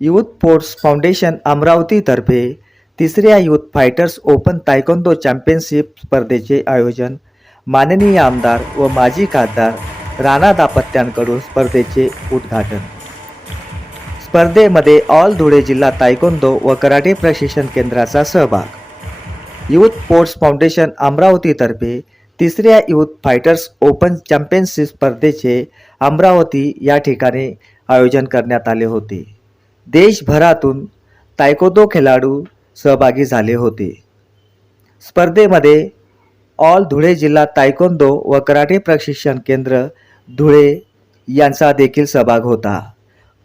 Youth sports foundation अमरावतीतर्फे तिसऱ्या youth fighters open taekwondo championship स्पर्धेचे आयोजन माननीय आमदार व माजी खासदार राणा दापत्यांकडून स्पर्धेचे उद्घाटन. स्पर्धेमध्ये ऑल धुळे जिल्हा तायकोंदो व कराटे प्रशिक्षण केंद्राचा सहभाग. यूथ स्पोर्ट्स फाउंडेशन अमरावतीतर्फे तिसऱ्या यूथ फायटर्स ओपन चॅम्पियनशिप स्पर्धेचे अमरावती या ठिकाणी आयोजन करण्यात आले होते. देशभरातून तायकोदो खेळाडू सहभागी झाले होते. स्पर्धेमध्ये ऑल धुळे जिल्हा तायकोंदो व कराटे प्रशिक्षण केंद्र धुळे यांचा देखील सहभाग होता.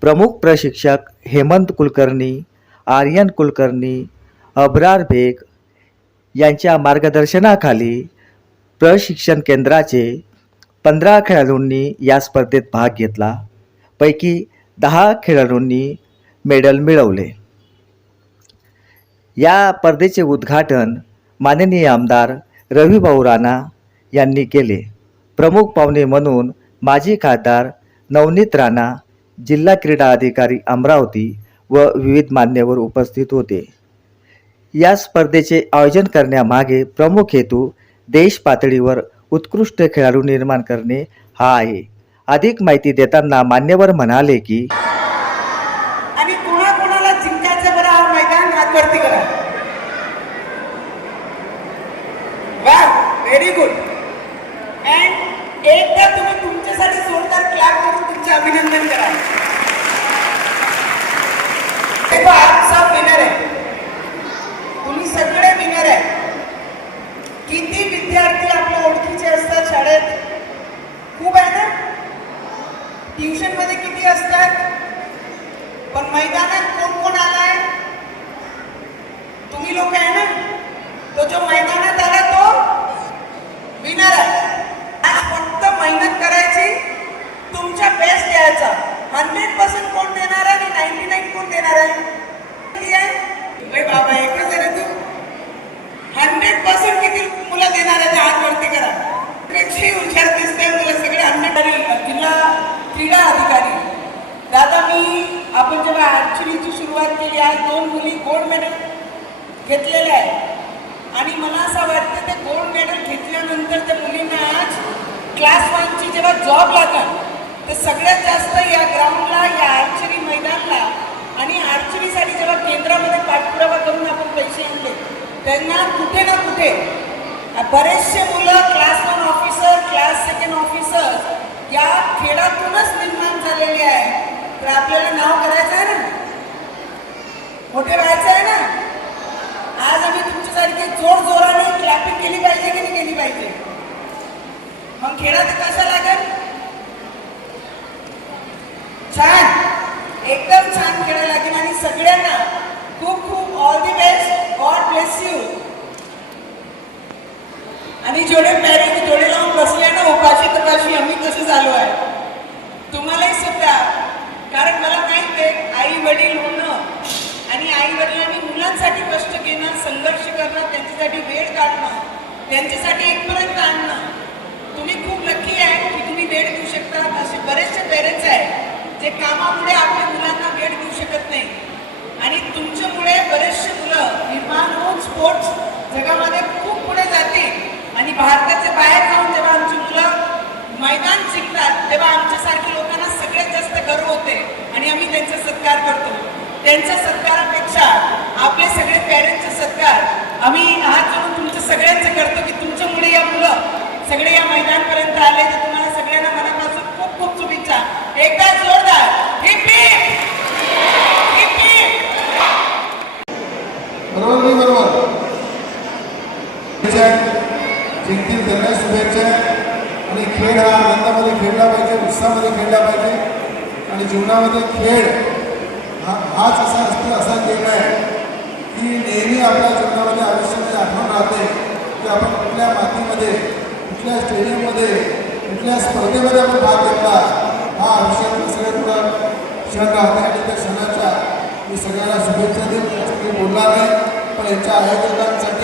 प्रमुख प्रशिक्षक हेमंत कुलकर्णी आर्यन कुलकर्णी अब्रार बेग यांच्या मार्गदर्शनाखाली प्रशिक्षण केंद्राचे पंधरा खेळाडूंनी या स्पर्धेत भाग घेतला. पैकी दहा खेळाडूंनी मेडल मिळवले. या स्पर्धेचे उद्घाटन माननीय आमदार रविभाऊ राणा यांनी केले. प्रमुख पाहुणे म्हणून माजी खासदार नवनीत राणा जिल्हा क्रीडा अधिकारी अमरावती व विविध मान्यवर उपस्थित होते. या स्पर्धेचे आयोजन करण्यामागे प्रमुख हेतू देश पातळीवर उत्कृष्ट खेळाडू निर्माण करणे हा आहे. अधिक माहिती देताना मान्यवर म्हणाले की आणि कोणा कोणाला जिंकायचं बरं हा मैदान हातवरती करा. वा व्हेरी गुड अँड एकदा तुम्ही तुमच्यासाठी जोरदार क्लॅप करून तुमचे अभिनंदन करा. देखो आप सब विनर आहे. तुम्ही सगळे विनर आहे. किती विद्यार्थी आपल्या ओळखीचे असतात शाळेत? खूप आहे ना? ट्युशनमध्ये किती असतात पण मैदानात कोण कोण आलाय तुम्ही लोक आहे ना तो जो मैदानात आला तो विनर आहे आज फक्त मेहनत करायची तुमच्या बेस्ट द्यायचा हंड्रेड पर्सेंट कोण देणार आहे आणि नाईन्टी नाईन कोण देणार आहे. बाबा एकच आहे तू. हंड्रेड पर्सेंट किती मुलं देणार आहे हात वरती करा. कशी हुशार दिसते मुलं सगळे हंड्रेड जिल्हा क्रीडा अधिकारी. दादा मी आपण जेव्हा ॲक्च्युलीची सुरुवात केली आहे दोन मुली गोल्ड मेडल घेतलेले आहे आणि मला असं वाटतं ते गोल्ड मेडल घेतल्यानंतर त्या मुलींना आज क्लास वनची जेव्हा जॉब लागल तर सगळ्यात जास्त या ग्राउंडला या आर्चरी मैदानला आणि आर्चरीसाठी जेव्हा केंद्रामध्ये पाठपुरावा करून आपण पैसे आणले त्यांना कुठे ना कुठे बरेचसे मुलं class one officer class second officer या खेळातूनच निर्माण झालेले आहे. तर आपल्याला नाव करायचं आहे ना? मोठे व्हायचं आहे ना? आज आम्ही तुमच्यासारखे जोर जोराने क्लॅपिंग केली पाहिजे की नाही केली पाहिजे मग खेळात कसा लागेल छान एकदम छान खेळायला लागेल आणि सगळ्यांना खूप खूप ऑल दी bless you. आणि जेवढे पॅरेंट जोडे लावून बसले ना उपाशी तपाशी आम्ही कसं झालो आहे. तुम्हालाही सुद्धा. कारण मला माहीत आहे आई वडील होणं आणि आई वडिलांनी मुलांसाठी कष्ट घेणं संघर्ष करणं त्यांच्यासाठी वेळ काढणं त्यांच्यासाठी एकपर्यंत आणणं. तुम्ही खूप लक्की आहे की तुम्ही वेळ देऊ शकता. असे बरेचसे पेरेंट्स आहेत जे कामामुळे आपल्या मुलांना वेळ देऊ शकत नाही. आणि तुमच्या बरेचसे मुलं निर्माण होऊन स्पोर्ट्स जगामध्ये खूप पुढे जाते आणि भारताच्या बाहेर जाऊन जेव्हा आमची मुलं मैदान जिंकतात तेव्हा आमच्यासारख्या लोकांना सगळ्यात जास्त गर्व होते. आणि आम्ही त्यांचा सत्कार करतो. त्यांच्या सत्कारापेक्षा आपले सगळे पॅरेंट्सचे सत्कार आम्ही हात जोडून तुमच्या सगळ्यांचे करतो की तुमच्यामुळे या मुलं सगळे या मैदानपर्यंत आले. तर तुम्हाला सगळ्यांना मनापासून खूप खूप शुभेच्छा. एकदा जोरदार. Hip hip. बरोबर सगळ्यांना शुभेच्छा. आणि खेळ हा आनंदामध्ये खेळला पाहिजे उत्साहामध्ये खेळला पाहिजे. आणि जीवनामध्ये खेळ हा हाच असा असतो असा गेम आहे की नेहमी आपल्या जीवनामध्ये आयुष्यामध्ये आठवण राहते की आपण कुठल्या मातीमध्ये कुठल्या स्टेडियममध्ये कुठल्या स्पर्धेमध्ये आपण भाग घेतला हा आयुष्यात सगळ्यात मोठा क्षण राहते. आणि त्या क्षणाच्या मी सगळ्यांना शुभेच्छा देऊन बोलणार नाही पण याच्या आयोजकांसाठी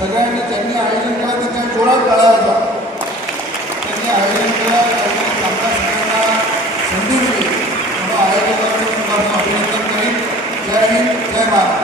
सगळ्यांनी त्यांनी आयोजन केला तर त्या जोरात होता. त्यांनी आयोजन केलं त्यांनी आपल्या सगळ्यांना संधी दिली. म्हणून आयोजकांचं अभिनंदन करेन. जय हिंद जय महाराज